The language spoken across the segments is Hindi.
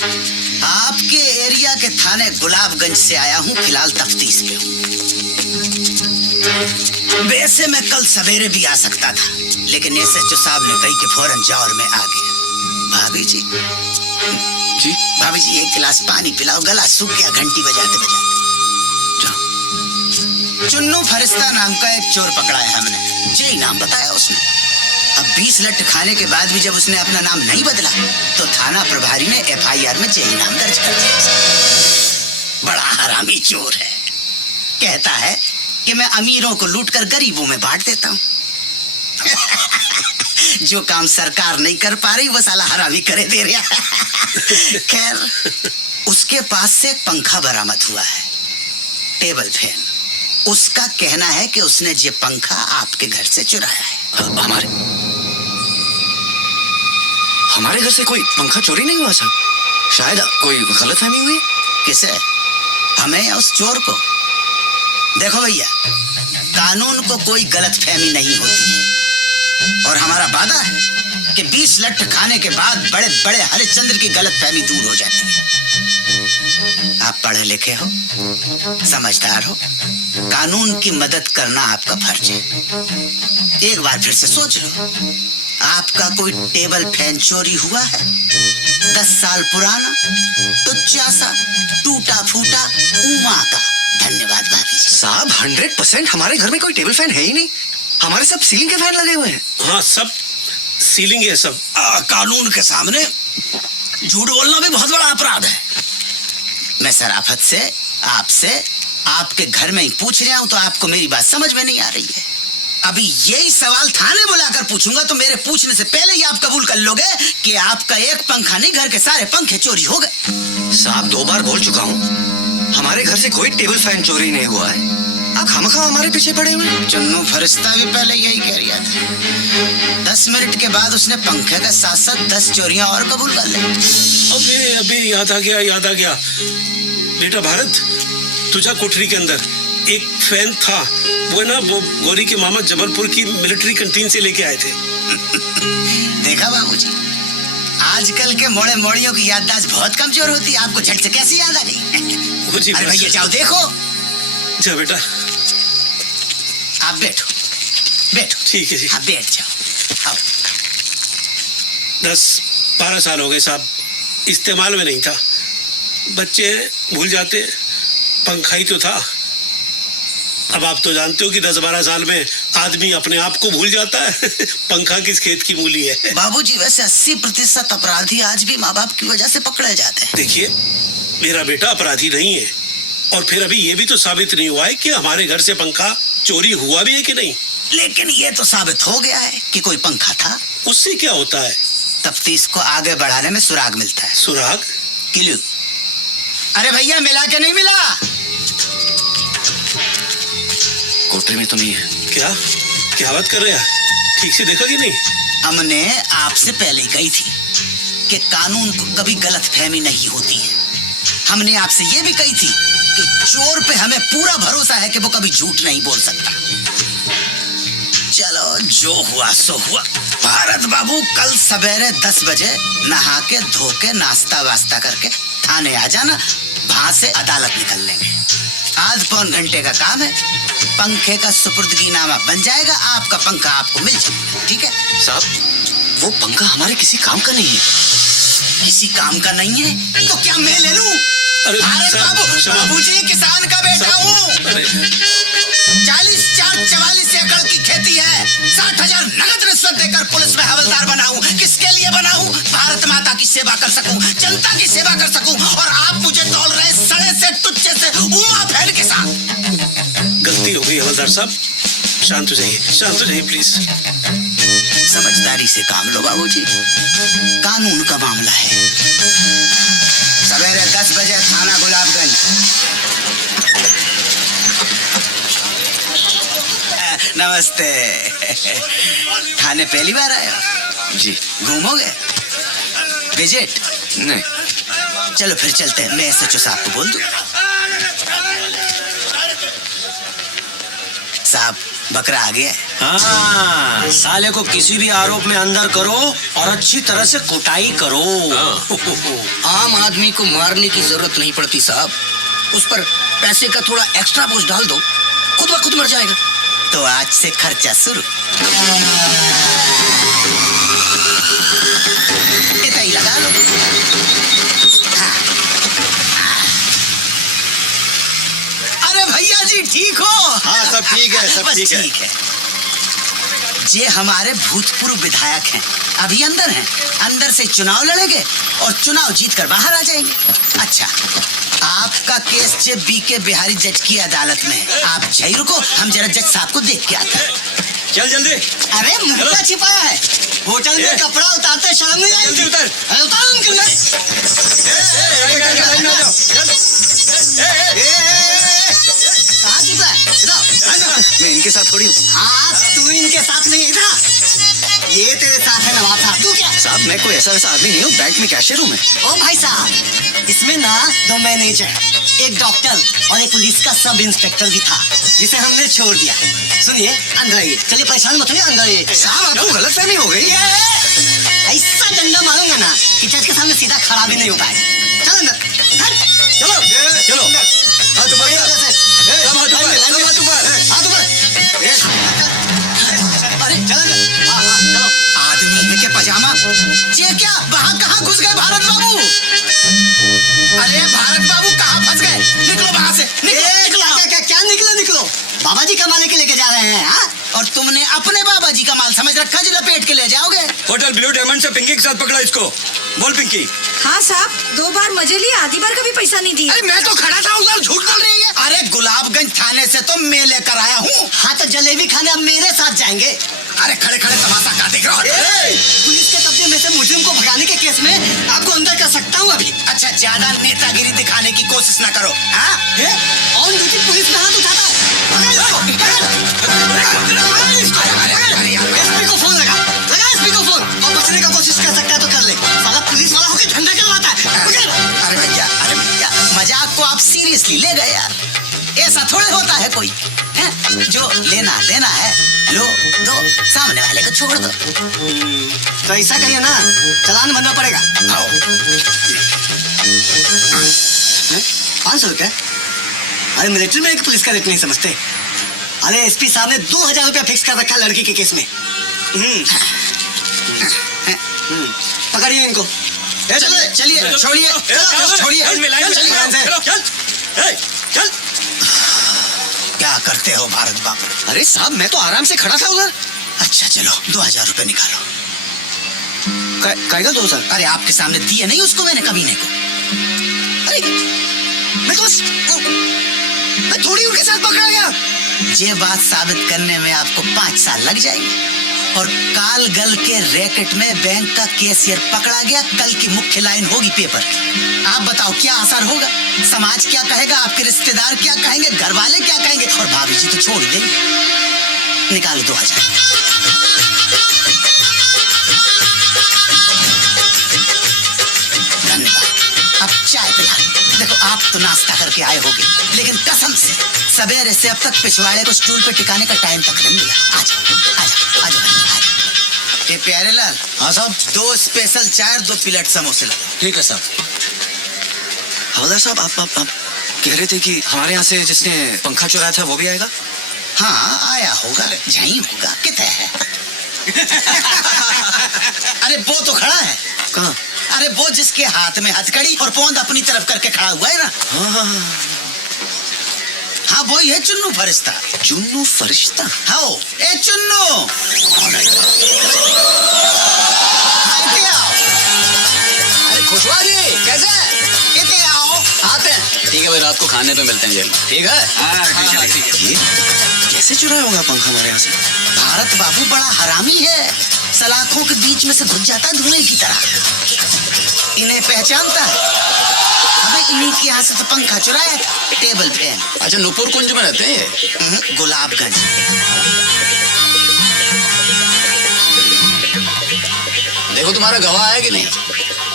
आपके एरिया के थाने गुलाबगंज से आया हूँ, फिलहाल तफ्तीश पे हूँ। वैसे मैं कल सवेरे भी आ सकता था, लेकिन एसएचओ साहब ने कही कि फौरन जाओ और मैं आ गया। भाभी जी जी भाभी जी, एक गिलास पानी पिलाओ, गला सूख गया घंटी बजाते बजाते। चुन्नू फरिश्ता नाम का एक चोर पकड़ा है हमने, यही नाम बताया उसने। अब 20 लट्ठ खाने के बाद भी जब उसने अपना नाम नहीं बदला तो थाना प्रभारी ने एफआईआर में यही नाम दर्ज कर दिया। बड़ा हरामी चोर है। कहता है कि मैं अमीरों को लूटकर गरीबों में बांट देता हूँ। जो काम सरकार नहीं कर पा रही वो साला हरामी करे दे रहा। खैर, उसके पास से एक पंखा बरामद हुआ है, टेबल फैन। उसका कहना है कि उसने ये पंखा आपके घर से चुराया है। हमारे घर से कोई पंखा चोरी नहीं हुआ साहब। शायद कोई गलतफहमी हुई। किसे? हमें या उस चोर को? देखो भैया, कानून को कोई गलतफहमी नहीं होती है, और हमारा वादा है कि 20 लट्ठ खाने के बाद बड़े बड़े हरिश्चंद्र की गलतफहमी दूर हो जाती है। आप पढ़े लिखे हो, समझदार हो, कानून की मदद करना आपका फर्ज है। एक बार फिर से सोच लो, आपका कोई टेबल फैन चोरी हुआ है? 10 साल पुराना, टुच्चा सा, टूटा फूटा, उमा का। धन्यवाद भाभी जी। साहब 100% हमारे घर में कोई टेबल फैन है ही नहीं। हमारे सब सीलिंग के फैन लगे हुए हैं। हाँ, सब सीलिंग है सब। कानून के सामने झूठ बोलना भी बहुत बड़ा अपराध है। मैं शराफत से आपसे आपके घर में ही पूछ रहा हूँ, तो आपको मेरी बात समझ में नहीं आ रही है। अभी यही सवाल थाने बुलाकर पूछूंगा तो मेरे पूछने से पहले ही आप कबूल कर लोगे कि आपका एक पंखा नहीं, घर के सारे पंखे चोरी हो गए। साहब 2 बार बोल चुका हूँ, हमारे घर से कोई टेबल फैन चोरी नहीं हुआ है। आप खामखा हमारे पीछे पड़े हुए हैं। चुन्नू फरिश्ता भी पहले यही कह रहा था। 10 मिनट के बाद उसने पंखे के साथ साथ 10 चोरियां और कबूल कर ली। अबे याद आ गया बेटा भारत, तुझा कोठरी के अंदर एक फैन था, वो ना वो गौरी के मामा जबलपुर की मिलिट्री कैंटीन से लेके आए थे। देखा बाबूजी, आजकल के मोड़े मोड़ियों की याददाश्त बहुत कमजोर होती है। आपको झट से कैसे याद आ गई? अरे भैया जाओ देखो। जा बेटा, आप बैठो। ठीक है जी। हाँ बैठ जाओ। आओ। 10-12 साल हो गए साहब, इस्तेमाल में नहीं था। बच्चे भूल जाते, पंखा ही तो था। अब आप तो जानते हो कि 10-12 साल में आदमी अपने आप को भूल जाता है। पंखा किस खेत की मूली है। बाबूजी, वैसे 80% अपराधी आज भी माँ बाप की वजह से पकड़े जाते हैं। देखिए, मेरा बेटा अपराधी नहीं है, और फिर अभी ये भी तो साबित नहीं हुआ है कि हमारे घर से पंखा चोरी हुआ भी है कि नहीं। लेकिन ये तो साबित हो गया है कि कोई पंखा था। उससे क्या होता है? तफ्तीश को आगे बढ़ाने में सुराग मिलता है। सुराग? क्लू। अरे भैया, मिला के नहीं मिला? कोठरी में तो नहीं है। क्या बात कर रहे हैं? ठीक से देखा कि नहीं? हमने आपसे पहले कही थी कि कानून को कभी गलतफहमी नहीं होती है। हमने आपसे ये भी कही थी कि चोर पे हमें पूरा भरोसा है कि वो कभी झूठ नहीं बोल सकता। चलो, जो हुआ सो हुआ। भारत बाबू, कल सवेरे 10 बजे नहा के धो के नाश्ता वास्ता करके थाने आ जाना। वहां से अदालत निकल लेंगे। आध पौन घंटे का काम है। पंखे का सुपुर्दगीनामा बन जाएगा, आपका पंखा आपको मिल जाएगा। ठीक है साहब, वो पंखा हमारे किसी काम का नहीं है। किसी काम का नहीं है तो क्या मैं ले लूं? अरे भारत बाबू, बाबूजी किसान का बेटा हूँ। 44 एकड़ की खेती है। 60,000 नगद रिश्वत देकर पुलिस में हवलदार बनाऊं। किसके लिए बनाऊं? भारत माता की सेवा कर सकूं, जनता की सेवा कर सकूं। और आप मुझे तौल रहे सड़े से टुच्चे से उमा फैन के साथ। गलती हो गई हवलदार साहब, शांत हो जाइए प्लीज। समझदारी से काम लो बाबूजी, कानून का मामला है। सवेरे 10 बजे थाना गुलाबगंज। नमस्ते। थाने पहली बार आए हो? जी। घूमोगे? विजिट? नहीं। चलो फिर चलते हैं, मैं एसएचओ साहब को बोल दूं। साहब, बकरा आ गया है। हाँ, साले को किसी भी आरोप में अंदर करो और अच्छी तरह से कुटाई करो। आम आदमी को मारने की जरूरत नहीं पड़ती साहब। उस पर पैसे का थोड़ा एक्स्ट्रा बोझ डाल दो, खुद ब खुद मर जाएगा। तो आज से खर्चा शुरू। इतना ही लगा लो। अरे भैया जी ठीक हो? हाँ सब ठीक है, सब बस ठीक है। ठीक है। ये हमारे भूतपूर्व विधायक हैं, अभी अंदर हैं। अंदर से चुनाव लड़ेंगे और चुनाव जीतकर बाहर आ जाएंगे। अच्छा, आपका केस जे बीके बिहारी जज की अदालत में है। आप यहीं रुको, हम जरा जज साहब को देख के आते हैं। चल जल्दी। अरे मुर्गा छिपाया है होटल में, कपड़ा उतारते शर्म नहीं आई? जल्दी उतर। अरे उतारो उनके अंदर। कहाँ छिपा है? इधर। मैं इनके साथ थोड़ी हूँ हाँ, तू इनके साथ नहीं है इधर। ये तेरे साथ है नवाब साहब। तू क्या? साहब, मैं कोई ऐसा वैसा आदमी नहीं हूँ, बैंक में कैशियर हूँ मैं। ओ भाई साहब, इसमें ना 2 मैनेजर, एक डॉक्टर और एक पुलिस का सब इंस्पेक्टर भी था, जिसे हमने छोड़ दिया। सुनिए, अंदर आइए। चलिए, परेशान मत होइए, अंदर आइए। साहब, आपको गलतफहमी हो गई। ऐसा डंडा मारूंगा ना कि जज के सामने सीधा खड़ा भी नहीं हो पाएगा। चल अंदर। चलो चलो। हाथ ऊपर कर। सब हाथ ऊपर, सब हाथ ऊपर। हाथ ऊपर। अरे चल अंदर। हाँ हाँ चलो। आदमी है के पजामा। ये क्या? वहाँ कहाँ घुस गए भारत बाबू? अरे भारत बाबू कहाँ फंस गए? निकलो वहाँ से। निकलो। क्या निकलो? बाबा जी का माल के लेके जा रहे हैं, हाँ? और तुमने अपने बाबा जी का माल समझ रखा जी, लपेट के ले जाओगे? होटल ब्लू डायमंड से पिंकी के साथ पकड़ा इसको। बोल पिंकी। हाँ साहब, 2 बार मजे लिए, आधी बार का भी पैसा नहीं दिया। अरे मैं तो खड़ा था उधर, झूठ बोल रही है। अरे गुलाबगंज थाने से तो मैं लेकर आया हूँ। हाँ तो जलेबी खाने अब मेरे साथ जाएंगे। अरे खड़े खड़े तमाशा क्या देख रहे हो? पुलिस के कब्जे में से मुजरिम को भगाने के केस में आपको अंदर कर सकता हूँ अभी। अच्छा, ज्यादा नेतागिरी दिखाने की कोशिश न करो। हाँ? ऑन ड्यूटी पुलिस में हाथ उठाता है। एसपी को फोन लगा एसपी को फोन। और बचने का कोशिश कर सकता है तो कर ले। साला पुलिस वाला होकर झंडा चलवाता है। अरे भैया, मजाक को आप सीरियसली ले गए यार। ऐसा थोड़े होता है कोई है? जो लेना देना है लो दो, सामने वाले को छोड़ दो। तो ऐसा करिए ना, चालान भरना पड़ेगा। आओ। 500 रुपया? अरे मिलिट्री में एक पुलिस का रेट नहीं समझते। अरे एसपी साहब ने 2000 रुपया फिक्स कर रखा लड़की के केस में। पकड़िए इनको। चलिए छोड़िए। चल। क्या करते हो भारत बाबू? अरे साहब, मैं तो आराम से खड़ा था उधर। अच्छा चलो, 2000 रुपये निकालो। कहेगा 2000? अरे आपके सामने दिए नहीं उसको मैंने, कमीने को। अरे मैं तो बस मैं थोड़ी उनके साथ पकड़ा गया। ये बात साबित करने में आपको 5 साल लग जाएंगे। और कालगल के रैकेट में बैंक का कैशियर पकड़ा गया, कल की मुख्य लाइन होगी पेपर की। आप बताओ क्या असर होगा? समाज क्या कहेगा? आपके रिश्तेदार क्या कहेंगे? घर वाले क्या कहेंगे? और भाभी जी तो छोड़ देंगे। निकालो 2000। धन्यवाद। अब चाय पिला। देखो, आप तो नाश्ता करके आए होगे, लेकिन कसम से सवेरे से अब तक पिछवाड़े को स्टूल पे टिकाने का टाइम तक नहीं मिला। आजा। ये प्यारे लाल। हाँ साहब। 2 स्पेशल चाय, 2 प्लेट समोसे ला। ठीक है साहब। हवलदार साहब, आप कह रहे थे कि हमारे यहाँ से जिसने पंखा चुराया था वो भी आएगा? हाँ आया होगा, यहीं होगा। कितने है? अरे वो तो खड़ा है। कहाँ? अरे वो जिसके हाथ में हथकड़ी और पोंद अपनी तरफ करके खड़ा हुआ है ना। हाँ वही है चुन्नू फरिश्ता। चुन्नू फरिश्ता? हाँ, ए चुन्नू। अरे खुशवा जी, कैसे? इतने आओ। आते हैं। ठीक है भाई, रात को खाने पे मिलते हैं जेल में। ठीक है? हाँ, ठीक है। ये कैसे चुराया होगा पंखा हमारे यहाँ से? भारत बाबू बड़ा हरामी है, सलाखों के बीच में से घुस जाता धुएं की तरह। इन्हें पहचानता है। अबे इन्हीं के यहाँ से तो पंखा चुराया था, टेबल फैन। अच्छा, नूपुर कुंज में रहते हैं? गुलाबगंज। देखो तुम्हारा गवाह है कि नहीं?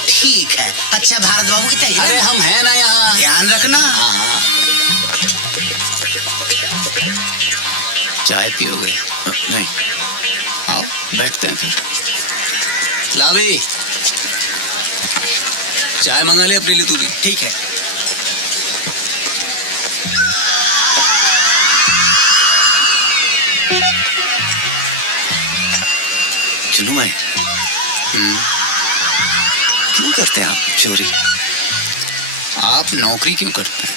ठीक है। अच्छा भारत बाबू की तैयारी? अरे हम हैं ना यहाँ। ध्यान रखना। हाँ। चाय पियोगे? नहीं। आओ बैठते हैं फिर। ला भाई चाय मंगा ले अपने लिए तू भी। ठीक है। चुनू भाई, क्यों करते हैं आप चोरी? आप नौकरी क्यों करते हैं?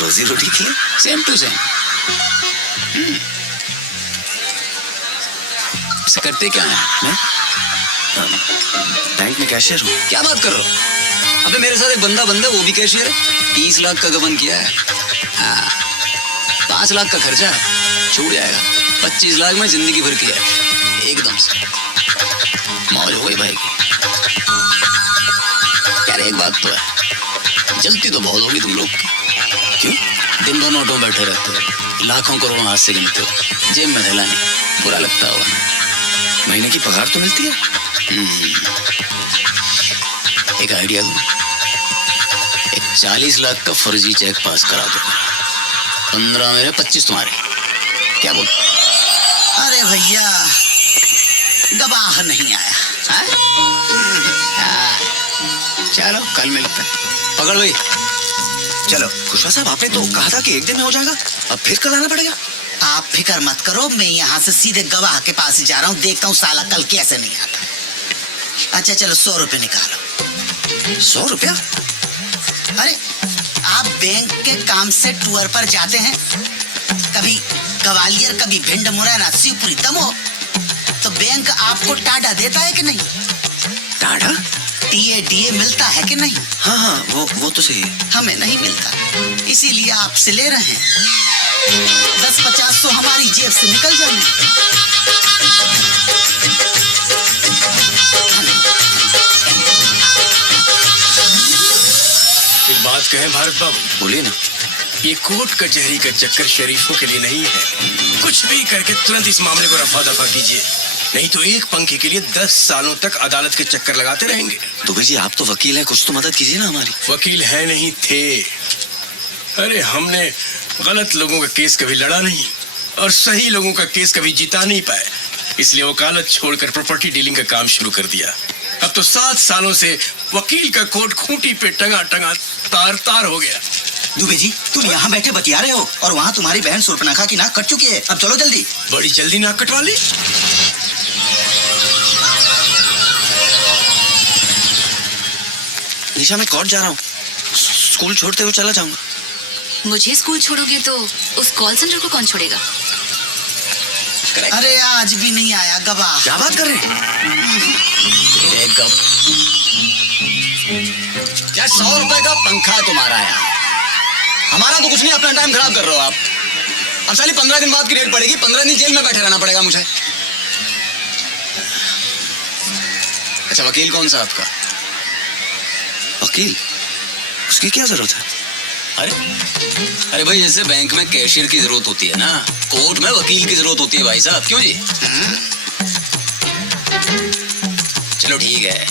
रोजी रोटी के लिए। Same to same. इसे करते क्या है? मैं बैंक में कैशियर हूँ। क्या बात कर रहे हो? अबे मेरे साथ एक बंदा वो भी कैशियर है। 30 लाख का गबन किया है। हाँ, 5 लाख का खर्चा है, छूट जाएगा। 25 लाख में जिंदगी भर किया है, एकदम से मौज हो गई भाई की। यार एक बात तो है, जल्दी तो बहुत होगी तुम लोग की। क्यों? दिन भर नोटों में बैठे रहते हो, लाखों करोड़ों हाथ से गिनते हो, जेब में थैला नहीं, बुरा लगता होगा। महीने की पगार तो मिलती है। एक आइडिया दूं, एक 40 लाख का फर्जी चेक पास करा दो, 15 मेरे 25 तुम्हारे, क्या बोल? अरे भैया, गवाह नहीं आया। हाँ? चलो कल मिलते हैं। पकड़ भाई। चलो खुशवा साहब, आपने तो कहा था कि एक दिन में हो जाएगा, अब फिर कल आना पड़ेगा। आप फिक्र मत करो, मैं यहाँ से सीधे गवाह के पास ही जा रहा हूँ, देखता हूँ साला कल कैसे नहीं आता। अच्छा चलो 100 रुपए निकालो। 100 रुपया? अरे आप बैंक के काम से टूर पर जाते हैं, कभी ग्वालियर, कभी भिंड, मुरैना, शिवपुरी, दमोह, तो बैंक आपको टाडा देता है कि नहीं? टाडा? टीए मिलता है कि नहीं? हाँ, वो तो सही है। हमें नहीं मिलता, इसीलिए आपसे ले रहे हैं। 10-50 तो हमारी जेब से निकल जाने। एक बात कहें भारत बाबू, बोलिए ना। ये कोर्ट कचहरी का चक्कर शरीफों के लिए नहीं है। कुछ भी करके तुरंत इस मामले को रफा दफा कीजिए, नहीं तो एक पंखे के लिए 10 सालों तक अदालत के चक्कर लगाते रहेंगे। दुबे जी, आप तो वकील हैं, कुछ तो मदद कीजिए ना हमारी। वकील है नहीं थे। अरे हमने गलत लोगों का केस कभी लड़ा नहीं और सही लोगों का केस कभी जिता नहीं पाए, इसलिए वकालत छोड़कर प्रॉपर्टी डीलिंग का काम शुरू कर दिया। अब तो 7 सालों से वकील का कोट खूंटी पे टंगा टंगा तार तार हो गया। दुबे जी, तुम यहाँ बैठे बतिया रहे हो और वहाँ तुम्हारी बहन सुर्पनखा की नाक कट चुकी है। अब चलो जल्दी। बड़ी जल्दी नाक कटवा ली। निशा, मैं कोर्ट जा रहा हूँ, स्कूल छोड़ते हुए चला जाऊंगा। मुझे स्कूल छोड़ोगे तो उस कॉल सेंटर को कौन छोड़ेगा? अरे आज भी नहीं आया गवाह। क्या बात कर रहे हैं? क्या 100 रुपए का पंखा है तुम्हारा यार? हमारा तो कुछ नहीं, अपना टाइम खराब कर रहे हो आप। अब साली 15 दिन बाद की डेट पड़ेगी, 15 दिन जेल में बैठे रहना पड़ेगा मुझे। अच्छा वकील कौन सा आपका? वकील? उसकी क्या जरूरत है? अरे भाई, जैसे बैंक में कैशियर की जरूरत होती है ना, कोर्ट में वकील की जरूरत होती है भाई साहब। क्यों जी? चलो ठीक है,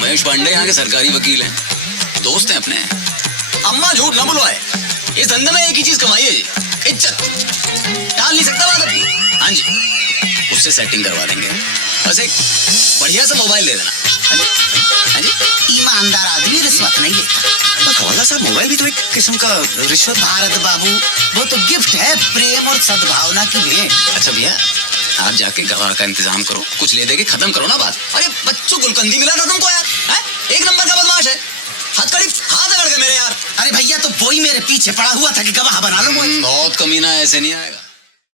महेश पांडे यहाँ के सरकारी वकील हैं, दोस्त हैं अपने। अम्मा झूठ ना बुलवाए, इस धंधे में एक ही चीज कमाई है जी, इज्जत। टाल नहीं सकता बात अपनी। हाँ जी, उससे सेटिंग करवा देंगे, बस एक बढ़िया सा मोबाइल दे देना। हाँ जी, हाँ जी। ईमानदार आदमी रिश्वत नहीं लेता। खवाला साहब, मोबाइल भी तो एक किस्म का रिश्वत। भारत बाबू, वो तो गिफ्ट है, प्रेम और सद्भावना की भेंट। अच्छा भैया, आप जाके गवाह का इंतजाम करो, कुछ ले दे के खत्म करो ना बात। अरे बच्चों गुलकंदी मिला था तुमको यार, है? एक नंबर का बदमाश है, हथकड़ी हाथ अकड़ गए मेरे यार। अरे भैया, तो वही मेरे पीछे पड़ा हुआ था कि गवाह बना लो। बहुत कमीना है, ऐसे नहीं आएगा।